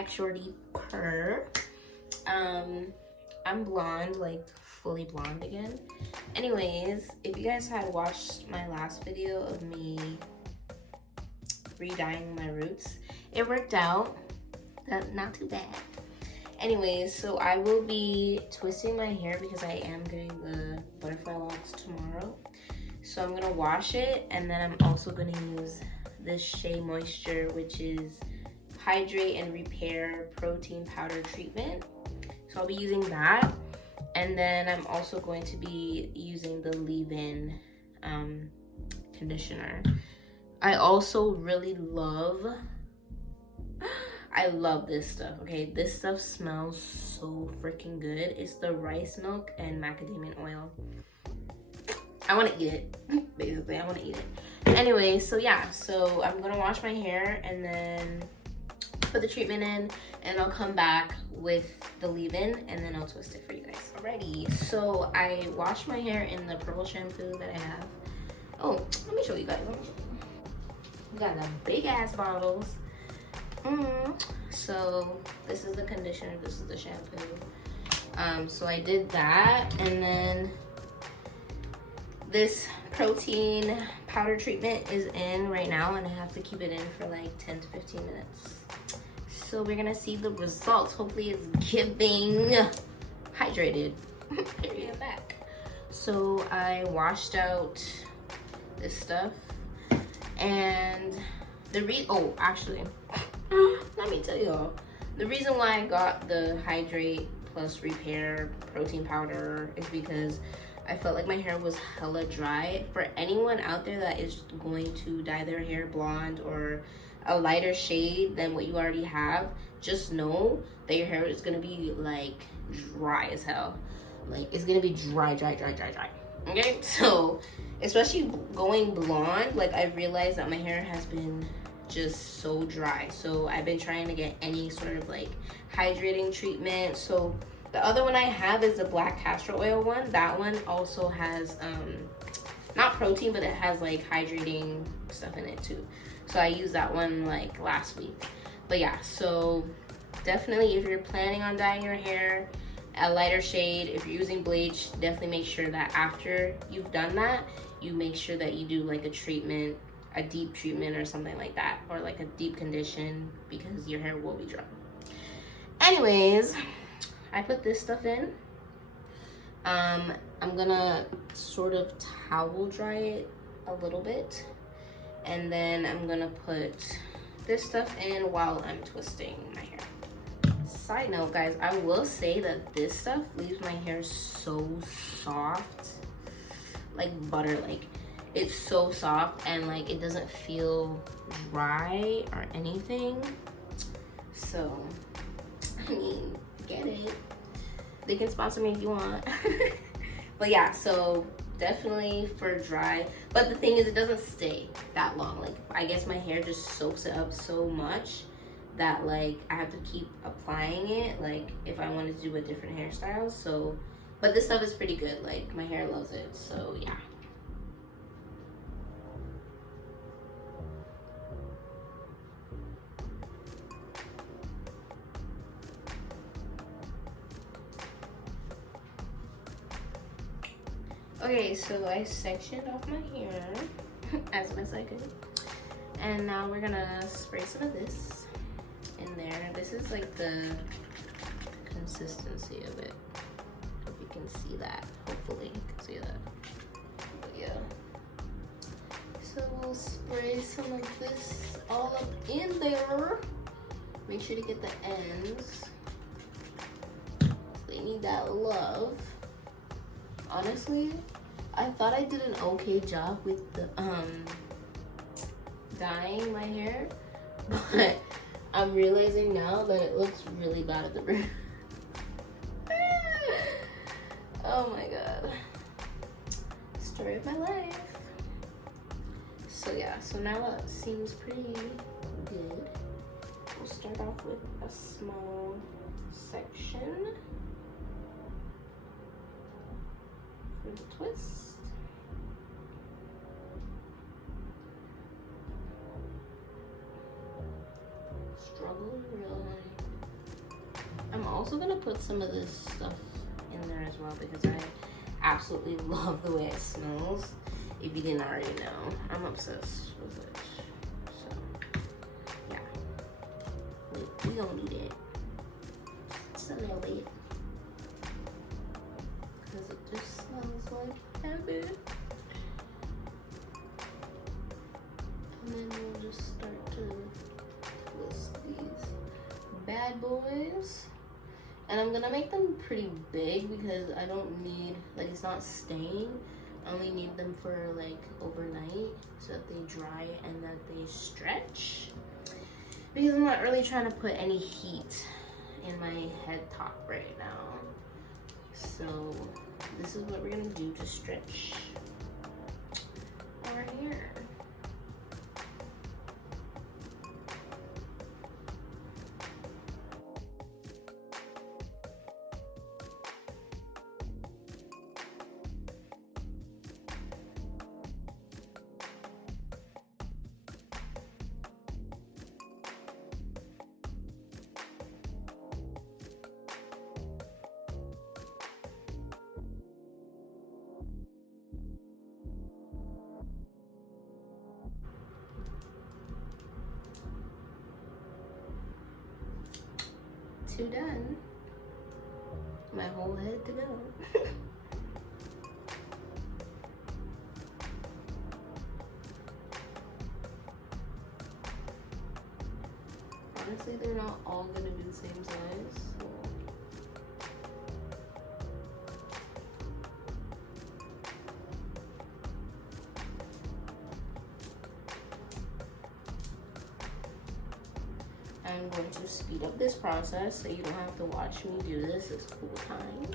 back, shorty purr. I'm blonde, like fully blonde again. Anyways, if you guys had watched my last video of me re-dyeing my roots, it worked out. Not too bad. Anyways, so I will be twisting my hair because I am getting the butterfly locks tomorrow. So I'm gonna wash it, and then I'm also gonna use this Shea Moisture, which is Hydrate and Repair Protein Powder Treatment. So I'll be using that. And then I'm also going to be using the leave-in conditioner. I also really love this stuff, okay? This stuff smells so freaking good. It's the rice milk and macadamia oil. I want to eat it, basically. I want to eat it. Anyway, so yeah, so I'm gonna wash my hair and then put the treatment in, and I'll come back with the leave-in and then I'll twist it for you guys. Alrighty, so I washed my hair in the purple shampoo that I have. Oh, let me show you guys. We got the big ass bottles. So this is the conditioner, this is the shampoo. So I did that, and then this protein powder treatment is in right now, and I have to keep it in for like 10 to 15 minutes. So we're gonna see the results. Hopefully it's giving hydrated. Period. Back. So I washed out this stuff, and actually, let me tell y'all, the reason why I got the Hydrate plus Repair protein powder is because I felt like my hair was hella dry. For anyone out there that is going to dye their hair blonde or a lighter shade than what you already have, just know that your hair is gonna be like dry as hell. Like, it's gonna be dry. Okay, so especially going blonde, like, I realized that my hair has been just so dry. So I've been trying to get any sort of like hydrating treatment. So the other one I have is the black castor oil one. That one also has not protein, but it has like hydrating stuff in it too. So I used that one like last week. But yeah, so definitely if you're planning on dyeing your hair a lighter shade, if you're using bleach, definitely make sure that after you've done that, you make sure that you do like a treatment, a deep treatment or something like that, or like a deep condition, because your hair will be dry. Anyways, I put this stuff in. I'm gonna sort of towel dry it a little bit, and then I'm gonna put this stuff in while I'm twisting my hair. Side note, guys, I will say that this stuff leaves my hair so soft, like butter. Like, it's so soft, and like it doesn't feel dry or anything. So I mean, get it. They can sponsor me if you want. But yeah, so definitely for dry. But the thing is, it doesn't stay that long. Like, I guess my hair just soaks it up so much that like I have to keep applying it, like if I wanted to do a different hairstyle. So, but this stuff is pretty good. Like, my hair loves it. So yeah. Okay, so I sectioned off my hair as best I could. And now we're gonna spray some of this in there. This is like the consistency of it. If you can see that, hopefully you can see that. But yeah. So we'll spray some of this all up in there. Make sure to get the ends. They need that love. Honestly, I thought I did an okay job with the dyeing my hair, but I'm realizing now that it looks really bad at the root. Oh my god. Story of my life. So yeah, so now that seems pretty good. We'll start off with a small section for the twist. Struggling real, honey. also gonna put some of this stuff in there as well because I absolutely love the way it smells. If you didn't already know, I'm obsessed with it. So yeah, we gonna need it just a little bit because it just smells like heaven. And then we'll just start to twist these bad boys. And I'm gonna make them pretty big because I don't need, like, it's not staying. I only need them for like overnight so that they dry and that they stretch. Because I'm not really trying to put any heat in my head top right now. So this is what we're gonna do to stretch our hair. Two done. My whole head to go. Honestly, they're not all gonna be the same size. So. I'm going to speed up this process so you don't have to watch me do this. It's cool time.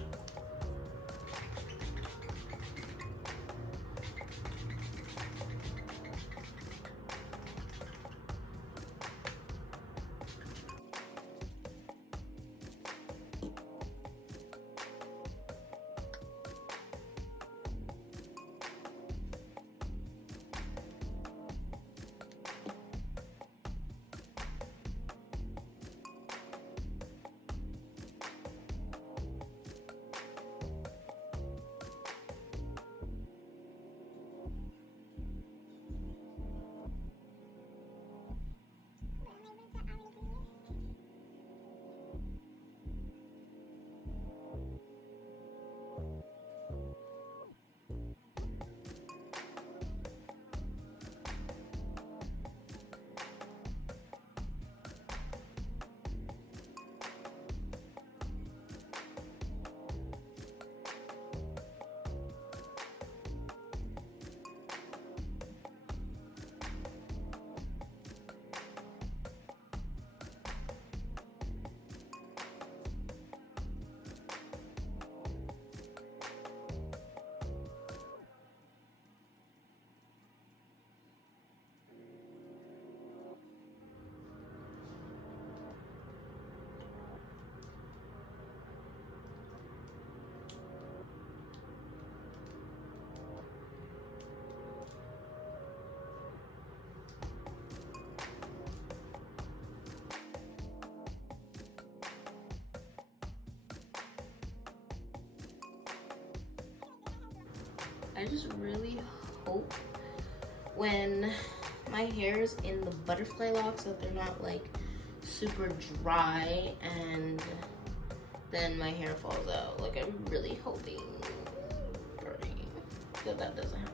I just really hope when my hair is in the butterfly locks that they're not like super dry and then my hair falls out. Like, I'm really hoping that doesn't happen.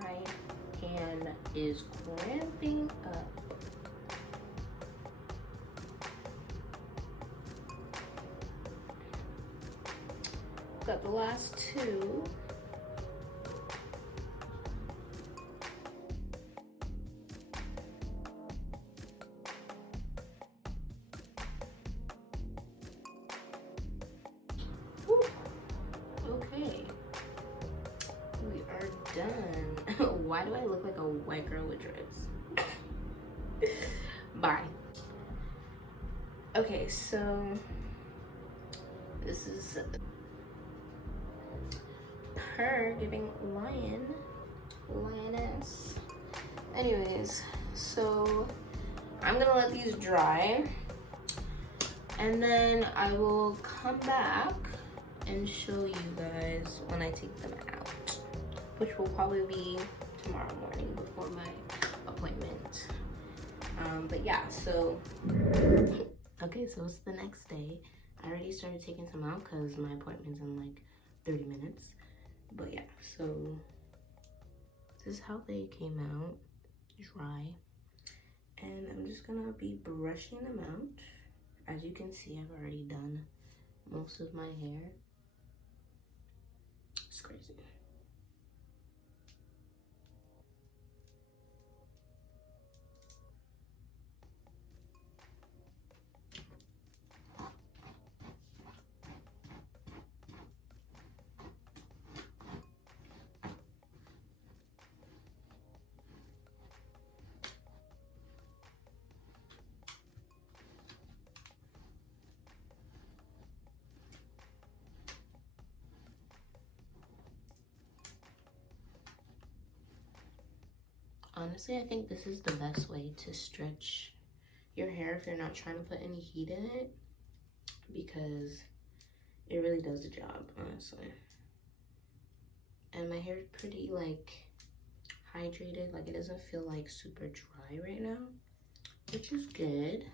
My hand is cramping up. got the last two. Whew. Okay, we are done. Why do I look like a white girl with dreads? Bye. Okay, so this is her giving lioness. Anyways, so I'm gonna let these dry, and then I will come back and show you guys when I take them out, which will probably be tomorrow morning before my appointment. But yeah, so okay, so it's the next day. I already started taking some out because my appointment's in like 30 minutes. But yeah, so this is how they came out, dry. And I'm just gonna be brushing them out. As you can see, I've already done most of my hair. It's crazy. Honestly, I think this is the best way to stretch your hair if you're not trying to put any heat in it, because it really does the job, honestly. And my hair is pretty like hydrated, like it doesn't feel like super dry right now, which is good.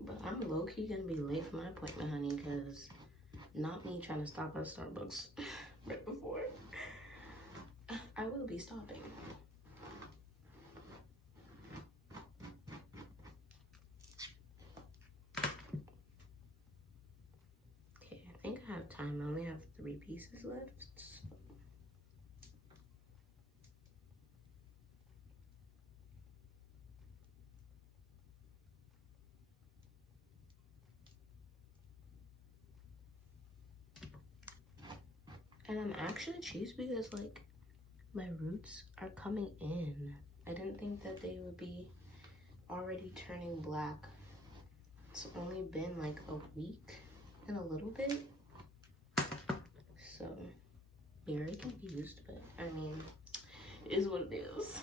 But I'm low-key gonna be late for my appointment, honey, because not me trying to stop at Starbucks right before. I will be stopping. Okay, I think I have time. I only have 3 pieces left. And I'm actually cheesed because like my roots are coming in. I didn't think that they would be already turning black. It's only been like a week and a little bit. So very confused, but I mean, it is what it is.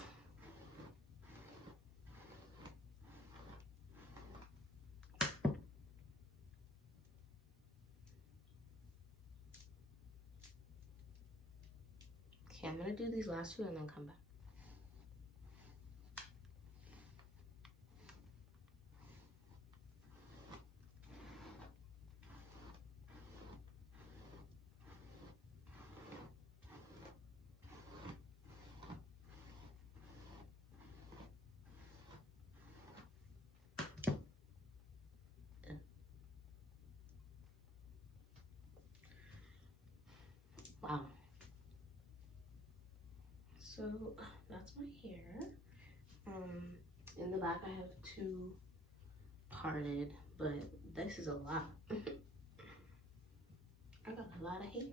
Okay, I'm gonna do these last 2 and then come back. Wow. So that's my hair. In the back I have 2 parted, but this is a lot. I got a lot of hair.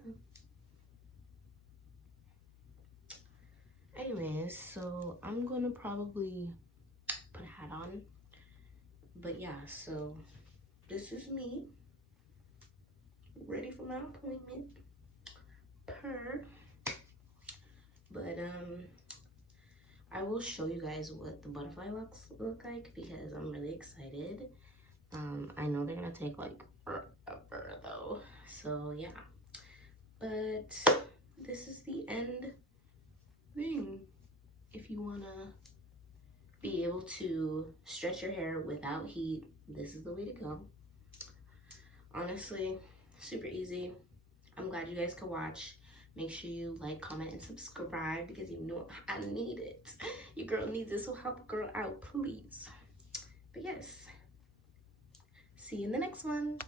Anyways, so I'm gonna probably put a hat on. But yeah, so this is me, ready for my appointment. But I will show you guys what the butterfly locks look like because I'm really excited. I know they're gonna take like forever though, so yeah. But this is the end thing. If you wanna be able to stretch your hair without heat, this is the way to go. Honestly, super easy. I'm glad you guys could watch. Make sure you like, comment, and subscribe because you know I need it. Your girl needs it, so help a girl out, please. But yes, see you in the next one.